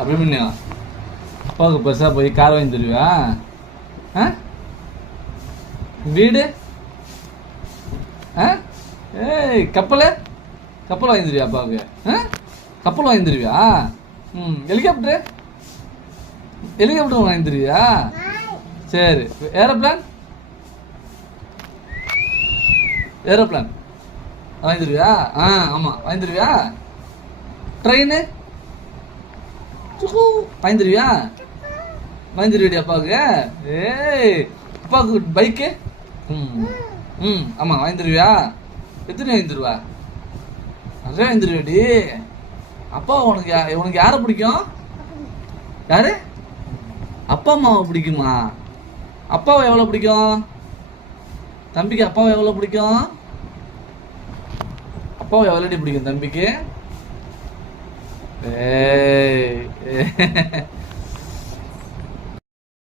அபிமன்யா, அப்பாவுக்கு பெருசாக போய் கார் வாங்கி தருவியா? ஆ, வீடு, ஆ, ஏய் கப்பல் வாங்கி தருவியா அப்பாவுக்கு? ஆ, கப்பல் வாங்கி தருவியா? ஹெலிகாப்டரு வாங்கி தருவியா? சரி, ஏரோப்ளான் வாங்கி தருவியா? ஆமாம் வாங்கி தருவியா? ட்ரெயின் வாங்கி தருவியா? அப்பாவுக்கு? ஏய் அப்பாவுக்கு பைக்கு? ஆமாம் வாங்கி தருவியா? எத்தனை வாங்கி தருவா? நிறைய வாங்கி தருவியாடி. அப்பா உனக்கு யாரை பிடிக்கும்? யாரு? அப்பா அம்மாவை பிடிக்குமா? அப்பாவை எவ்வளோ பிடிக்கும்? தம்பிக்கு அப்பாவை எவ்வளோ பிடிக்கும்? அப்பாவை எவ்வளோடி பிடிக்கும் தம்பிக்கு? ஏய்